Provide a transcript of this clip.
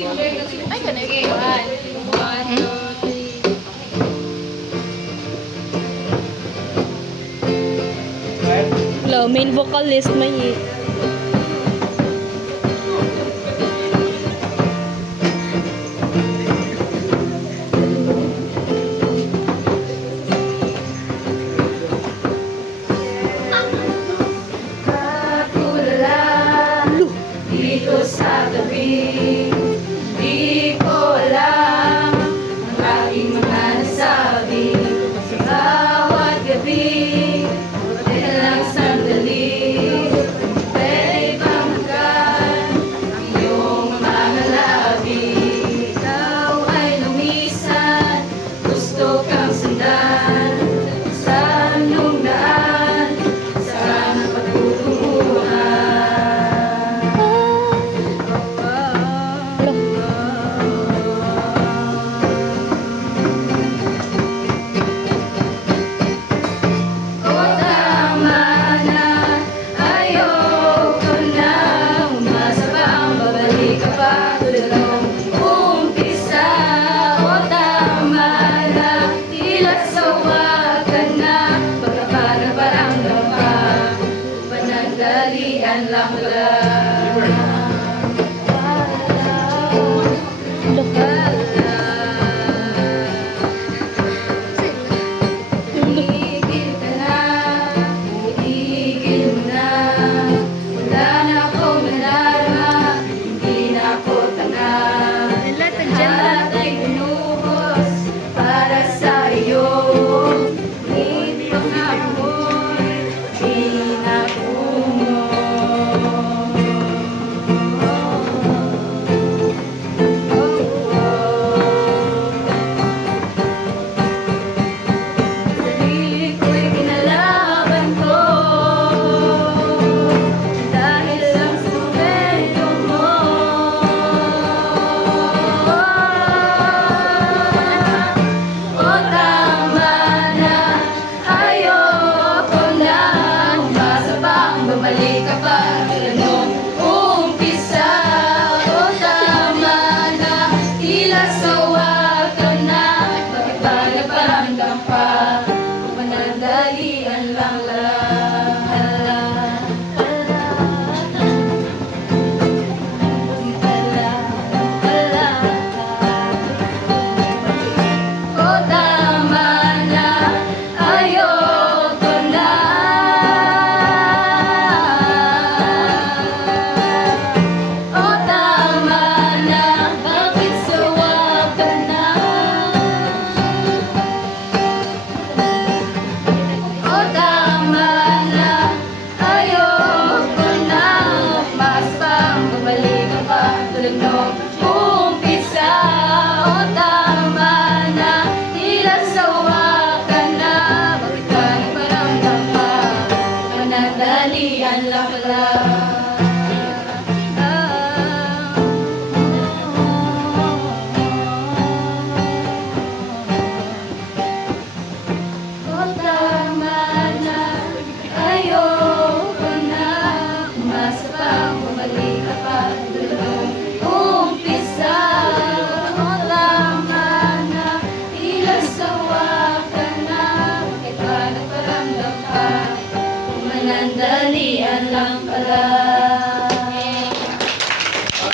Ay, ganito. One, two, three. Hello, main vocalist may Dito sa tabi, di ko alam ang aking mga nasabi. Sa bawat gabi, buti na lang sandali, pwede bang makan ang iyong mga labi? Ikaw ay lumisan, gusto kang sundan, sa anong daan, sana pagtutunguhan. Dalian lang Igil ka na, igil mo na. Wala na akong nadarama, hindi na ako tanga. Lahat ay binuhos para sa iyo. Hindi pa nga ako'y pinapuno. Sarili ko'y kinalaban ko dahil lang sa momento mo. O tama na, ayoko na. Umasa pang bumalik ka pa tulad nung umpisa. O tama na, tila sawa ka na. Bakit ba nagparamdam pa? Panandalian lang O tama na, ayoko na. O tama na, bakit sawa ka na? O tama na, ayoko na. Mas pang babalik ka pa tulad nung